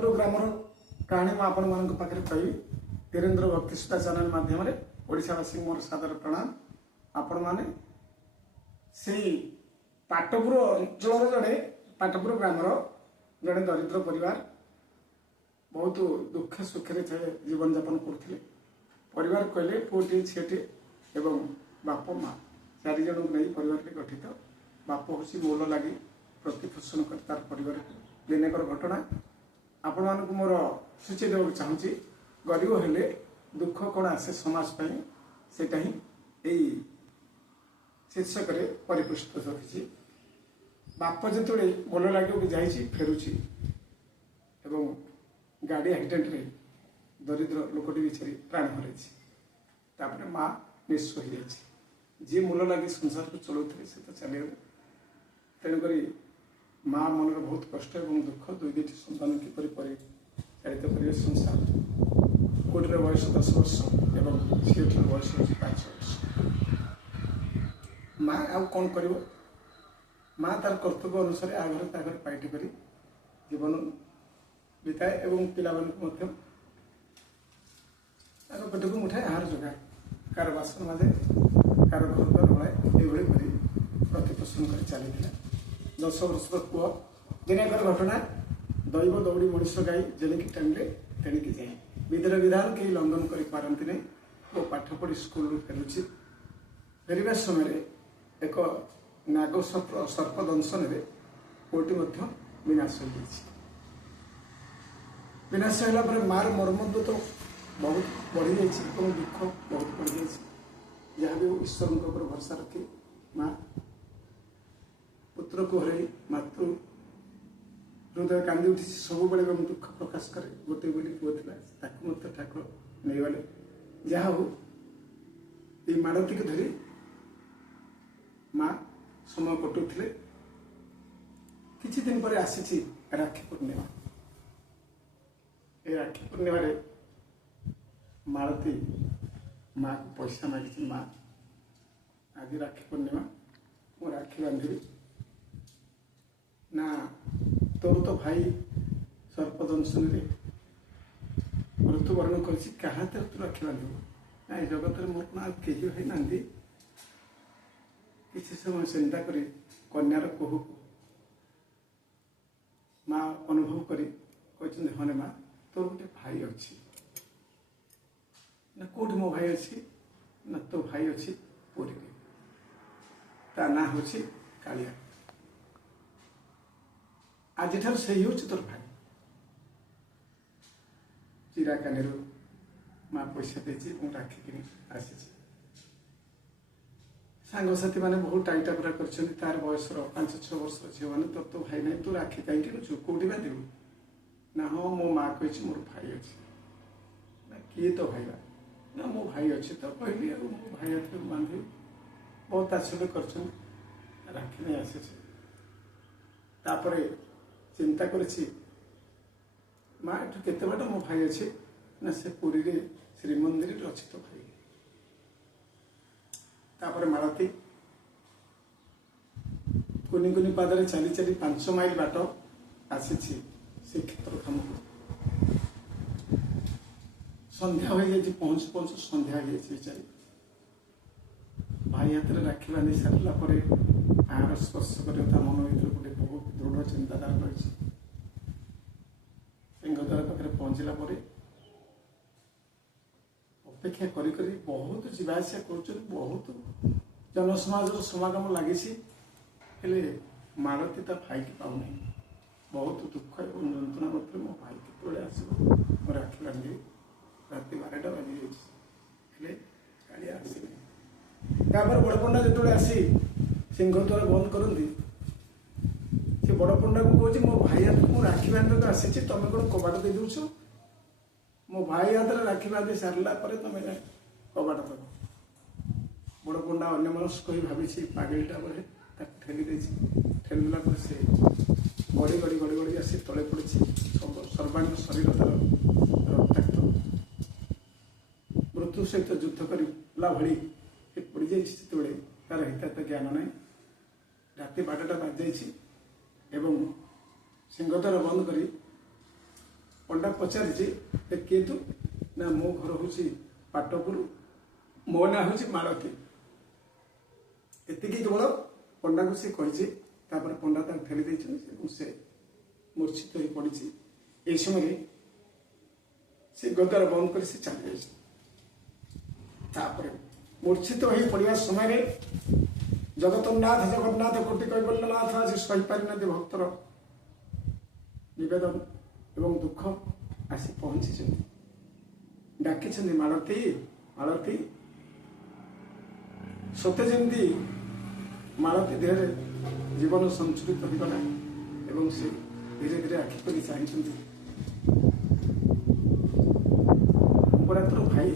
Patpur grammar कहानी मुझे आपण मान पाखे कहि धीरेन्द्र भक्ति सुधा चैनल माध्यम ओडावासी मोर सादर प्रणाम। आपण मैंने से पाटपुर अंचल जड़े पाटपुर ग्रामर जड़े दरिद्र परिवार बहुत दुख सुखे जीवन यापन करते परिवार कहले पुटे झीटे एवं बाप माँ चार जन नहीं परिवार गठित बाप हूँ मूल लगी प्रतिपोषण कर तार परिवार दिनेकर घटना आपण मानक मोर सूची देवाक चाहूँगी। गरीब हेले दुख कौन आसे समाज सेटा ही यही शीर्षक परिपुष्ट रखी। बाप जो भल लगे जाइए फेरुची एवं गाड़ी एक्सीडेंट रे दरिद्र लोकटी बिचारी प्राण हर माँ निश्चय हो जाए जी मूल लगे संसार को चलाऊे से तो चल तेणुक माँ मन बहुत कष्ट और दुख दुई दुईटी सन्तान किपर परिचालित करेंगे संसार गोटे बयस 10 वर्ष एवं झीटर बयस 5 वर्ष। माँ आउ कौन कर माँ तार कर्तव्य अनुसार आ घर ता घर पाइट कर जीवन बिताए और पिला पेट को मुठाए आहार जोगाए कार बासन माजे कार घर द्वार हलाए ये प्रतिपोषण कर चली 10 वर्ष पुआ दिनेकर घटना दैव दौड़ी मनीष गाई जेणिकी टाइम्रे तेणिकी जाए विधिर विधान कहीं लंघन करपारती नहीं वो पाठ पढ़ी स्कूल फेरुची फेरवा समय एक नाग सर्प दंशन में पुटी विनाश हो विनाश होगा मार मर्मद तो बहुत बढ़ी जाए दुख बहुत बढ़ी जाए जहाँ भी ईश्वर भरोसा रखी माँ पुत्र को हर मातृ हृदय कांदी उठी सब बड़े दुख प्रकाश करे गोटे बोली पुओ था ठाकुर नहीं गले जहा हो ये माड़ती को धरी माँ समय कटुले किछि दिन पर आसी राखी पूर्णिमा ये राखी पूर्णिमा मालती माँ को पैसा मागी माँ आज राखी पूर्णिमा मु राखी बांधि ना तोर तो भाई सर्पदंशन मृत्युवरण कर तू राखी बांधु ना जगत में मोर ना कही भाई ना किसी समय चिंता कर कन्यार कहू माँ अनुभव कर हाँ माँ तोर गोटे भाई अच्छी ना कौट मो भाई अच्छी ना तो भाई अच्छी पुरी ता ना हूँ कालिया आज से ही तोर भाई चिरा कानी माँ पैसा देती राखिक आसी सांगसाथी मैंने बहुत टाइटा पूरा कर बयस 5-6 वर्ष झील मैंने तोर तो भाई ना तू राखी कहीं किणुचु कौटी बांधु ना हाँ मो माँ कही मोर भाई अच्छे ना किए तो भाई ना मो भाई अच्छे तो कहली मो भाई हाथ में बांधि बहुत आश्चर्य कर राखी नहीं आसी चिंता करी माँ एट के बाट मो भाई अच्छे ना से पुरी रे श्रीमंदिर अच्छे तो भाई तापर मालती कुनी कुनी पादरे चली चली 5 माइल बाट आसी क्षेत्र काम को संध्या हो जाए पहुँच पहुँच संध्या हो जाए बेचारी भाई हाथ में राखी बांधि सारा आहार स्पर्श कर मन भर गोटे बहुत दृढ़ चिंताधारा रही सिंहद्वार पाखे पहुँचला अपेक्षा करी करी बहुत जीवासा कर बहुत जनसमाज समागम लगी मालती ता भाई की पाऊना बहुत दुख और जंत्रणा मतलब मो भाई के आसो राखी बांधि रात 12टा बाजी जाए आस बड़पंडा जो आसी सिंहद्वार बंद करती से बड़पंडा को कहे मो भाई हाथ को राखी बांधक आसी तुम कौन कबाट दे दूच मो भाई हाथ में राखी बांधि सारा तुम कबाट दब बड़पंडा अन्य मनस्क भावी पागलटा बोले ठेली ठेलला से गड़ी गड़ी गड़ी गड़ी आसी तले पड़ी सर्वांग शरीर तार रक्ताक्त मृत्यु सहित युद्ध करला भली पड़ जाए तार हिताहित ज्ञान ना राति 12टा बाज जाइए सिंहद्वार बंद कर पंडा पचारिଛି किए तू ना मो घर हूँ पाटपुर मो ना हूँ मालती एतिकी केवल पंडा को सी कही पंडा तक ठेली देते से मूर्छित हो पड़ी यह समय से गद्वार बंद कर चली जापर मूर्छित हो पड़ा समय जगतनाथ जगन्नाथ कोटि कैबल्यनाथ आज सहीपारि ना भक्तर निवेदन एवं दुख आसी पहुंची डाकी मालती मालती सत्य जमी मालती देह जीवन संचरित होगला एवं से धीरे धीरे आखि कर चाहिए मोपरात्र भाई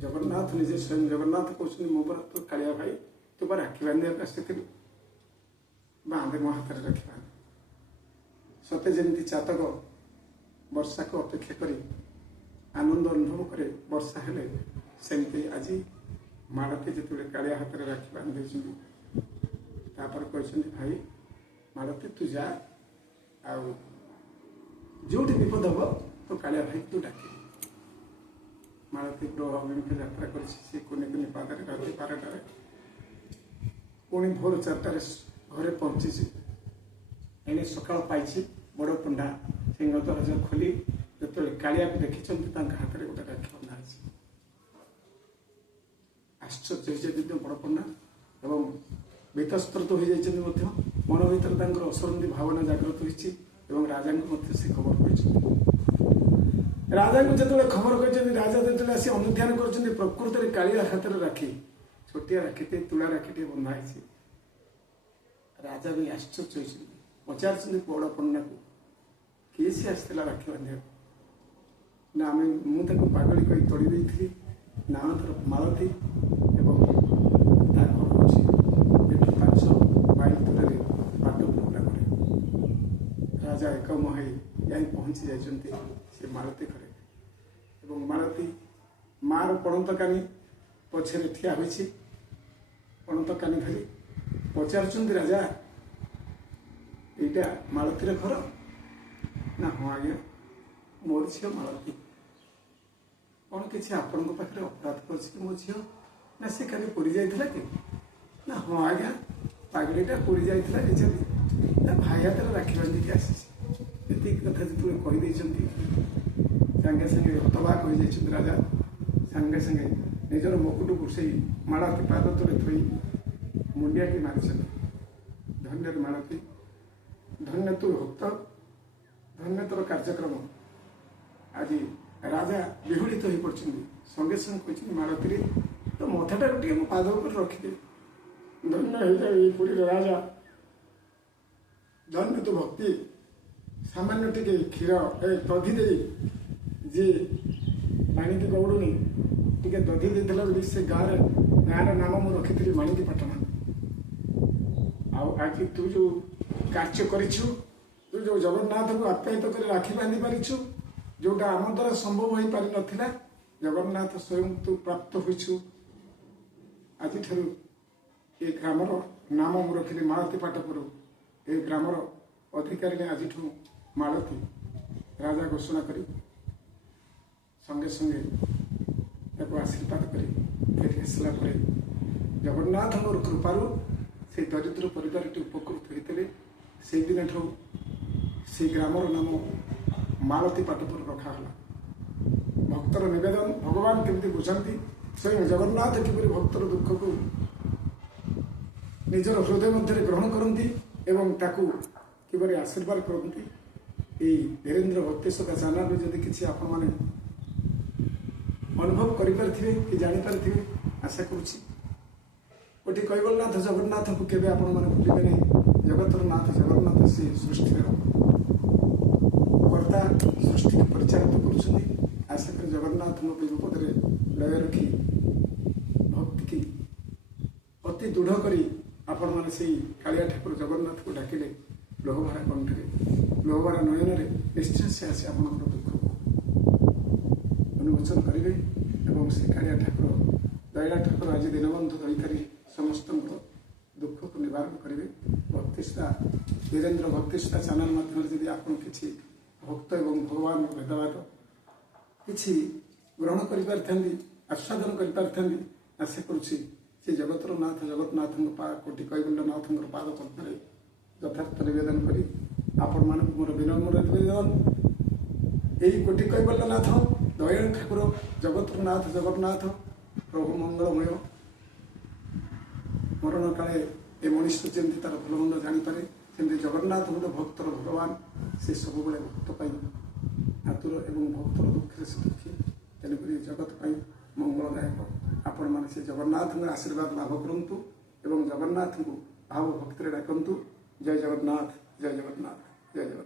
जगन्नाथ निजे स्वयं जगन्नाथ कहते मोपरात्र कालिया भाई तू बार आखि बांधा स्थित बांधे मो हाथ में रखा सत्य जमी चातक वर्षा को अपेक्षा कर आनंद अनुभव करे वर्षा हेले सेमती आज मालती जिते कालिया हाथ में राखी बांधे कहते भाई मालती तू जा जो विपद हम तो कालिया भाई तू डाक मालती ग्रह अभिमुखे यात्रा कर कुनि कुनि पादे राति 12टार पुणी भोर 4टार घरे पहुंची एने सकाल पाई बड़ पंडा सिंह द्वार खोली जो कालिया को देखी हाथ में गोटे राखी बंधा आश्चर्य हो बड़ पंडा एवं वितस्त्रत हो जाती मन भर असरंदी भावना जागृत हो राजा से खबर कर राजा को जो खबर कर राजा जो आसी अनुध्यान कर प्रकृत में कालिया हाथ में राखी छोटिया राखी तुला राखी बंधा राजा भी आश्चर्य होती पचार बड़ पंडा को किए सी आसला राखी बांधा ना आम मुझे पागली कही तोड़ी देती ना तर मालती एवं घर हूँ 500 माइल दूर पाटपुर ग्राम राजा एकम हो पहुंची जाती मालती घरे मालती मार पणतकानी पछे ठिया होती पणतकानी धरी पचार राजा यहाँ मालतीर घर ना हाँ आज्ञा मोर झील मालती कौन किसी आपण पाखे अपराध कर मो झील ना सी खाली पुरी जाइला कि ना हाँ आज्ञा पागड़ीटा पुरी जाइला ना भाई हाथ में राखी बांधिक आसी कथा जो कहीदे सागे सागे हतबाक हो जाइए राजा सागे सागे निजर मुकुट को से मालती पाद तले थी मुंडियाटी मारी धन्य मालती धन्य तू भक्त धन्य तोर कार्यक्रम आज राजा विहुड़ित हो पड़ते संगे संगे कहते मालती तो मथाटा गोटे मो पाद पर रखिदे धन्य हो जाए पुरी राजा धन्य तू भक्ति सामान्य टे क्षीर दधि दे जी माणिकी गौड़ुनी टे दधि देते से गाँव नाम मु रखी माणिकी पाटना आज तू जो कार्य करू तू जो जगन्नाथ को आप्यायित कर राखी बांधि पारिछु जोटा आम द्वारा संभव हो पारि नथिला जगन्नाथ स्वयं तू प्राप्त होइछु आज ये ग्रामर नाम मु रखिली मालती पाटपुर ये ग्रामर अधिकारी ने आज मालती राजा घोषणा करी संगे संगे आशीर्वाद करी फेरी आसला जगन्नाथ मोर कृपारू से दरिद्र परिवार उपकृत होते से दिन से ग्रामर नाम मालती पाटपुर रखाला भक्तर निवेदन भगवान केमती बुझाती स्वयं जगन्नाथ किपरि भक्तर दुख को निजर हृदय मध्य ग्रहण करती एवं ताकू किपरि आशीर्वाद करती धीरेन्द्र भक्तिसदा चैनल जदि किसी आपण मैंने अनुभव करें कि जापारे आशा करुच्ची गोटे कैबल्यनाथ जगन्नाथ को केवे आपण मैंने भूलिबे नहीं जगतर नाथ जगन्नाथ से सृष्टि कर्ता सृष्टि को परिचालित कर आशा कर जगन्नाथ मो विपद लय रखी भक्ति की अति दृढ़ करी आपण मैंने से कालिया ठाकुर जगन्नाथ को डाकिले लोहभरा कंठरे लोहभरा नयन निश्चय से आसे आप दुख उन्मोचन करेंगे और से कालिया ठाकुर दयाला ठाकुर आज दीनबंधु दईतारी समस्त दुख को निवारण करेंगे भक्तिष्ठा धीरेन्द्र भक्तिष्ठा चैनल माध्यम जब आप किसी ଭକ୍ତ ଏବଂ ଭଗବାନର ଭେଦଭାବ କିଛି ଗ୍ରହଣ କରିପାରିଥାନ୍ତି, ଆସ୍ୱାଦନ କରିପାରିଥାନ୍ତି। ଆଶା କରୁଛି ସେ ଜଗତର ନାଥ ଜଗନ୍ନାଥଙ୍କ କୋଟି କୈବଲ୍ୟନାଥଙ୍କର ପାଦ ପଦ୍ମରେ ଯଥାର୍ଥ ନିବେଦନ କରି ଆପଣମାନଙ୍କୁ ମୋର ବିନମ୍ର ନିବେଦନ, ଏହି କୋଟି କୈବଲ୍ୟନାଥ ଦୟାଳୁ ଠାକୁର ଜଗତର ନାଥ ଜଗନ୍ନାଥ ପ୍ରଭୁ ମଙ୍ଗଳମୟ ମରଣ କାଳେ ଏ ମଣିଷ ଯେମିତି ତାର ଭଲ ମନ୍ଦ ଜାଣିପାରେ, ସେମିତି ଜଗନ୍ନାଥ ଗୋଟେ ଭକ୍ତର ଭଗବାନ। ସେ ସବୁବେଳେ ଭକ୍ତ ପାଇଁ ଆତୁର ଏବଂ ଭକ୍ତର ଦୁଃଖରେ ସେ ଦୁଃଖୀ। ତେଣୁକରି ଜଗତ ପାଇଁ ମଙ୍ଗଳଦାୟକ। ଆପଣମାନେ ସେ ଜଗନ୍ନାଥଙ୍କର ଆଶୀର୍ବାଦ ଲାଭ କରନ୍ତୁ ଏବଂ ଜଗନ୍ନାଥଙ୍କୁ ଭାବ ଭକ୍ତିରେ ଡାକନ୍ତୁ। ଜୟ ଜଗନ୍ନାଥ, ଜୟ ଜଗନ୍ନାଥ, ଜୟ ଜଗନ୍ନାଥ।